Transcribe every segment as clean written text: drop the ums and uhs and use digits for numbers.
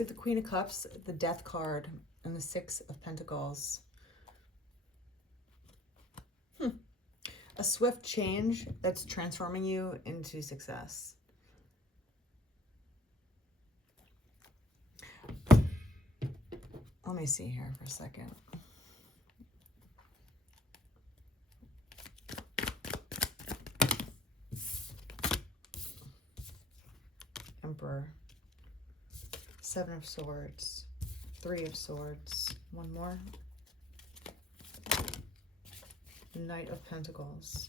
have the Queen of Cups, the Death card, and the Six of Pentacles. A swift change that's transforming you into success. Let me see here for a second. Emperor. Seven of Swords. Three of Swords. One more. Knight of Pentacles.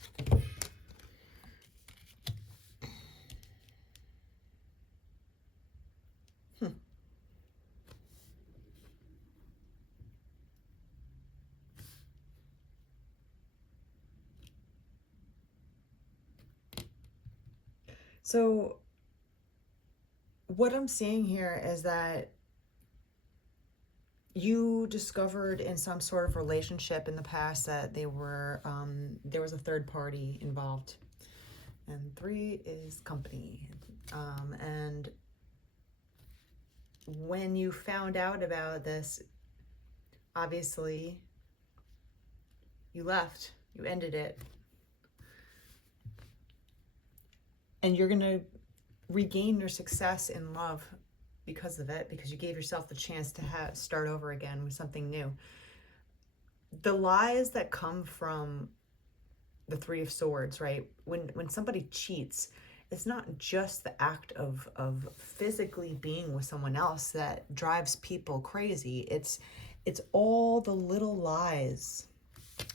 So what I'm seeing here is that you discovered in some sort of relationship in the past that they were there was a third party involved. And three is company. And when you found out about this, obviously you left, you ended it. And you're going to regain your success in love because of it, because you gave yourself the chance to start over again with something new. The lies that come from the Three of Swords, right? When somebody cheats, it's not just the act of physically being with someone else that drives people crazy. It's all the little lies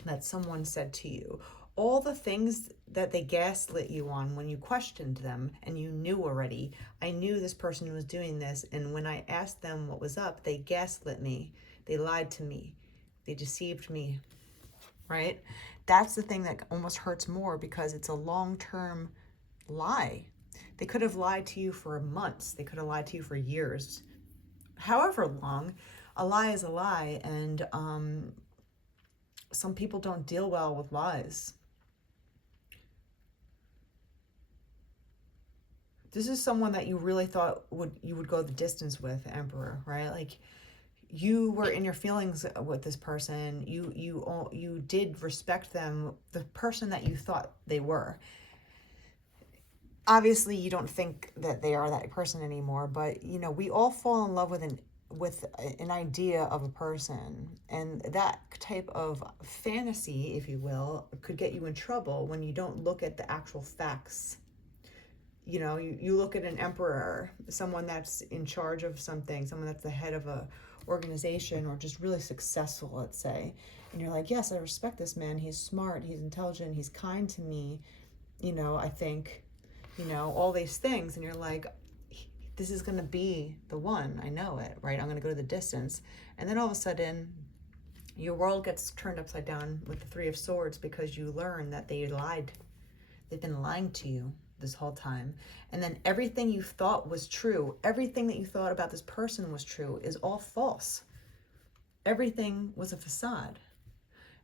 that someone said to you, all the things that they gaslit you on when you questioned them and you knew already. I knew this person was doing this, and when I asked them what was up, they gaslit me. They lied to me. They deceived me, right? That's the thing that almost hurts more because it's a long-term lie. They could have lied to you for months. They could have lied to you for years. However long, a lie is a lie, and some people don't deal well with lies. This is someone that you really thought you would go the distance with, Emperor, right? Like, you were in your feelings with this person. You did respect them, the person that you thought they were. Obviously, you don't think that they are that person anymore, but you know, we all fall in love with an idea of a person, and that type of fantasy, if you will, could get you in trouble when you don't look at the actual facts. You know, you look at an emperor, someone that's in charge of something, someone that's the head of a organization or just really successful, let's say, and you're like, yes, I respect this man. He's smart, he's intelligent, he's kind to me, you know, I think, you know, all these things, and you're like, this is going to be the one. I know it, right? I'm going to go to the distance. And then all of a sudden, your world gets turned upside down with the Three of Swords because you learn that they lied. They've been lying to you this whole time. And then everything you thought was true, everything that you thought about this person was true, is all false. Everything was a facade.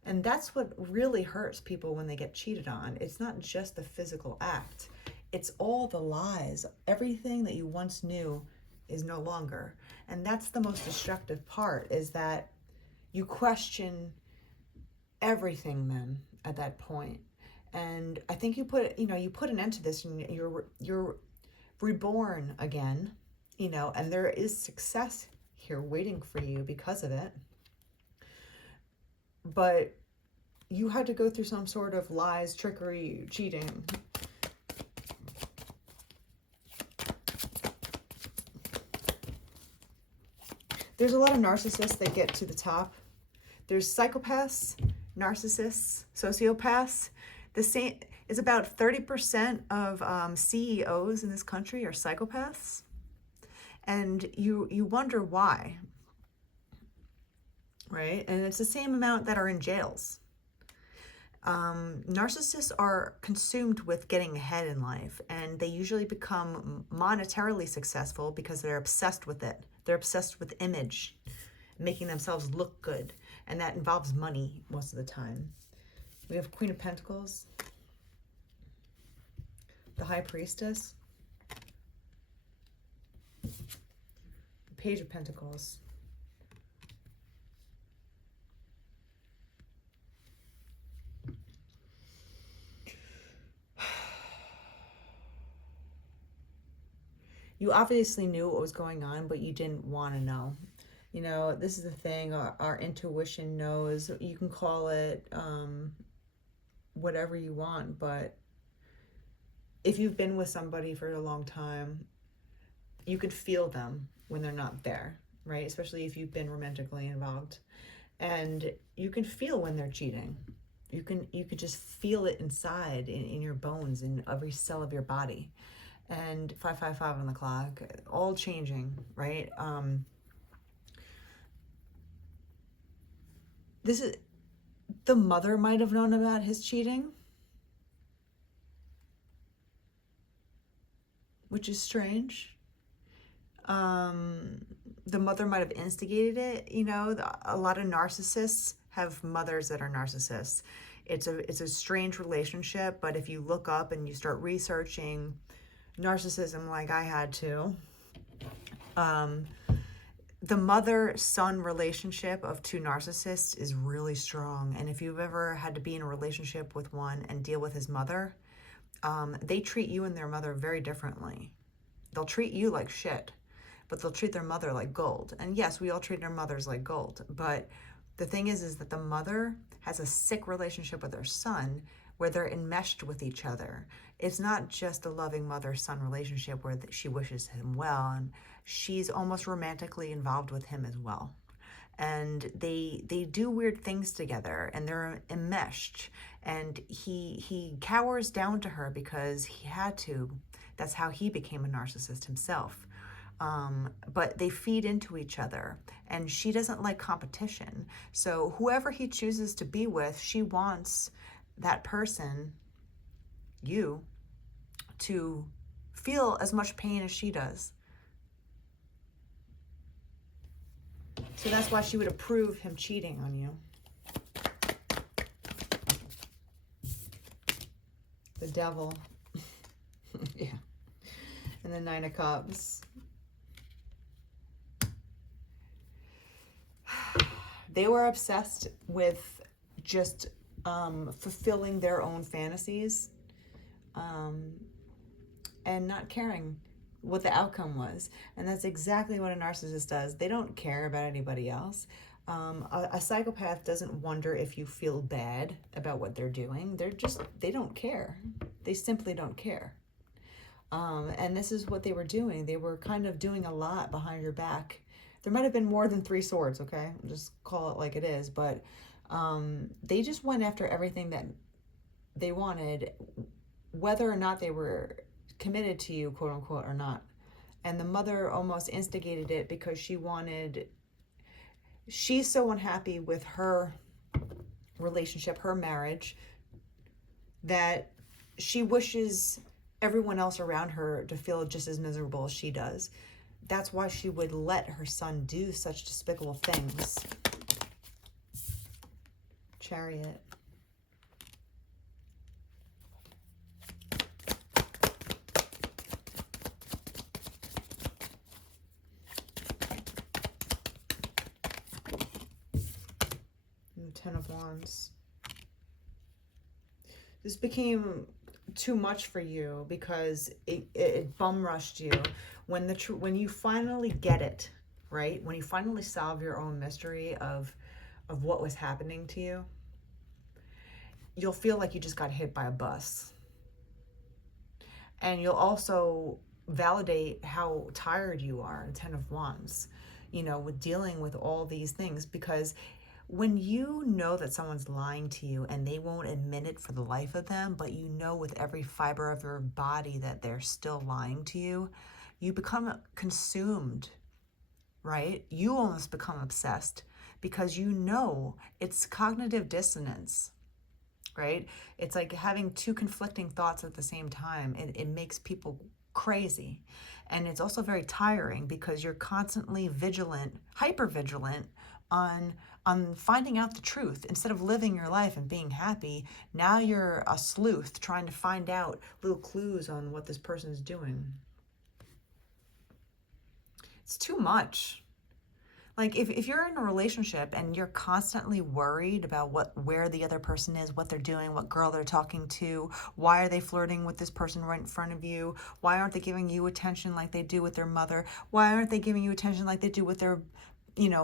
And that's what really hurts people when they get cheated on. It's not just the physical act. It's all the lies. Everything that you once knew is no longer. And that's the most destructive part, is that you question everything then at that point. And I think you put an end to this, and you're reborn again, you know, and there is success here waiting for you because of it. But you had to go through some sort of lies, trickery, cheating. There's a lot of narcissists that get to the top. There's psychopaths, narcissists, sociopaths. The same is about 30% of CEOs in this country are psychopaths. And you wonder why, right? And it's the same amount that are in jails. Narcissists are consumed with getting ahead in life, and they usually become monetarily successful because they're obsessed with it. They're obsessed with image, making themselves look good, and that involves money most of the time. We have Queen of Pentacles, the High Priestess, Page of Pentacles. You obviously knew what was going on, but you didn't want to know. You know, this is the thing, our intuition knows. You can call it whatever you want, but if you've been with somebody for a long time, you could feel them when they're not there, right? Especially if you've been romantically involved. And you can feel when they're cheating. You could just feel it inside, in your bones, in every cell of your body. And 555 on the clock, all changing, right? This is, the mother might have known about his cheating, which is strange. The mother might have instigated it. You know, a lot of narcissists have mothers that are narcissists. It's a strange relationship, but if you look up and you start researching narcissism like I had to, the mother-son relationship of two narcissists is really strong. And if you've ever had to be in a relationship with one and deal with his mother, they treat you and their mother very differently. They'll treat you like shit, but they'll treat their mother like gold. And yes, we all treat our mothers like gold. But the thing is that the mother has a sick relationship with her son where they're enmeshed with each other. It's not just a loving mother-son relationship where she wishes him well, and she's almost romantically involved with him as well. And they do weird things together, and they're enmeshed. And he cowers down to her because he had to. That's how he became a narcissist himself. But they feed into each other, and she doesn't like competition. So whoever he chooses to be with, she wants that person, you, to feel as much pain as she does. So that's why she would approve him cheating on you. The Devil. Yeah. And the Nine of Cups. They were obsessed with just fulfilling their own fantasies and not caring what the outcome was. And that's exactly what a narcissist does. They don't care about anybody else. A psychopath doesn't wonder if you feel bad about what they're doing. They don't care. They simply don't care. And this is what they were doing. They were kind of doing a lot behind your back. There might have been more than 3 swords, okay? I'll just call it like it is. But they just went after everything that they wanted, whether or not they were committed to you, quote unquote, or not. And the mother almost instigated it because she's so unhappy with her relationship, her marriage, that she wishes everyone else around her to feel just as miserable as she does. That's why she would let her son do such despicable things. Chariot. And 10 of Wands. This became too much for you because it bum rushed you. When you finally get it, right? When you finally solve your own mystery of what was happening to you, you'll feel like you just got hit by a bus. And you'll also validate how tired you are, 10 of Wands, you know, with dealing with all these things. Because when you know that someone's lying to you and they won't admit it for the life of them, but you know with every fiber of your body that they're still lying to you, you become consumed, right? You almost become obsessed because you know it's cognitive dissonance, right? It's like having 2 conflicting thoughts at the same time. It makes people crazy. And it's also very tiring because you're constantly vigilant, hyper vigilant on finding out the truth. Instead of living your life and being happy, now you're a sleuth trying to find out little clues on what this person is doing. It's too much. Like if you're in a relationship and you're constantly worried about where the other person is, what they're doing, what girl they're talking to, why are they flirting with this person right in front of you? Why aren't they giving you attention like they do with their mother? Why aren't they giving you attention like they do with their,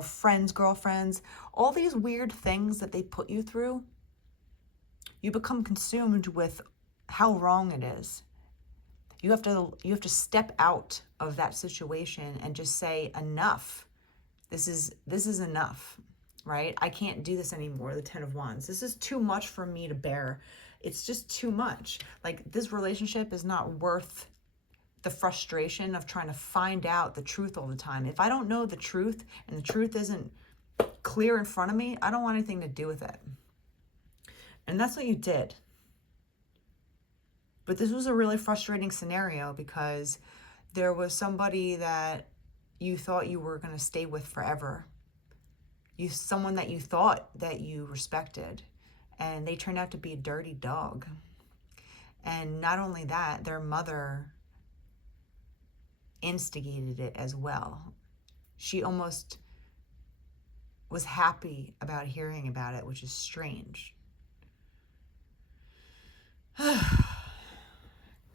friends, girlfriends? All these weird things that they put you through, you become consumed with how wrong it is. You have to step out of that situation and just say enough. This is enough, right? I can't do this anymore, the 10 of Wands. This is too much for me to bear. It's just too much. Like, this relationship is not worth the frustration of trying to find out the truth all the time. If I don't know the truth and the truth isn't clear in front of me, I don't want anything to do with it. And that's what you did. But this was a really frustrating scenario because there was somebody that you thought you were going to stay with forever. Someone that you thought that you respected, and they turned out to be a dirty dog. And not only that, their mother instigated it as well. She almost was happy about hearing about it, which is strange.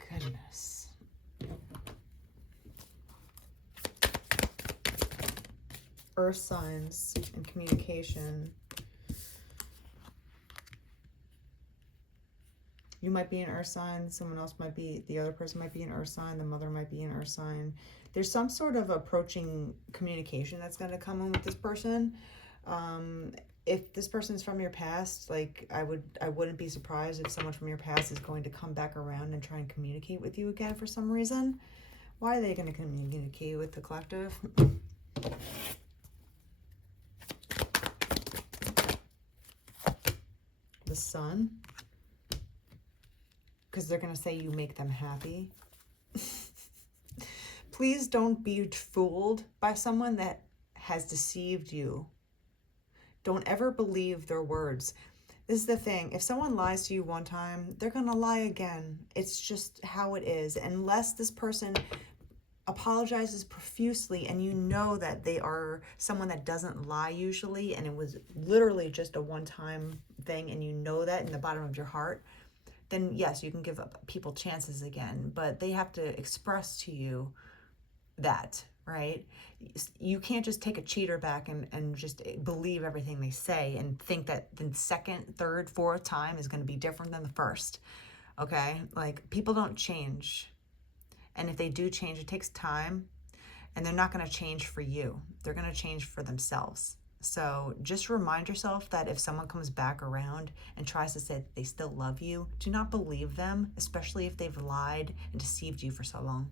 Goodness. Earth signs and communication. You might be an earth sign, someone else might be, the other person might be an earth sign, the mother might be an earth sign. There's some sort of approaching communication that's going to come in with this person. If this person's from your past, like I wouldn't be surprised if someone from your past is going to come back around and try and communicate with you again for some reason. Why are they going to communicate with the collective? The Sun, because they're going to say you make them happy. Please don't be fooled by someone that has deceived you. Don't ever believe their words. This is the thing. If someone lies to you one time, they're going to lie again. It's just how it is. Unless this person apologizes profusely and you know that they are someone that doesn't lie usually, and it was literally just a one-time thing, and you know that in the bottom of your heart, then yes, you can give up people chances again, but they have to express to you that, right? You can't just take a cheater back and just believe everything they say and think that the second, third, fourth time is going to be different than the first. Okay? Like, people don't change. And if they do change, it takes time, and they're not going to change for you. They're going to change for themselves. So just remind yourself that if someone comes back around and tries to say that they still love you, do not believe them, especially if they've lied and deceived you for so long.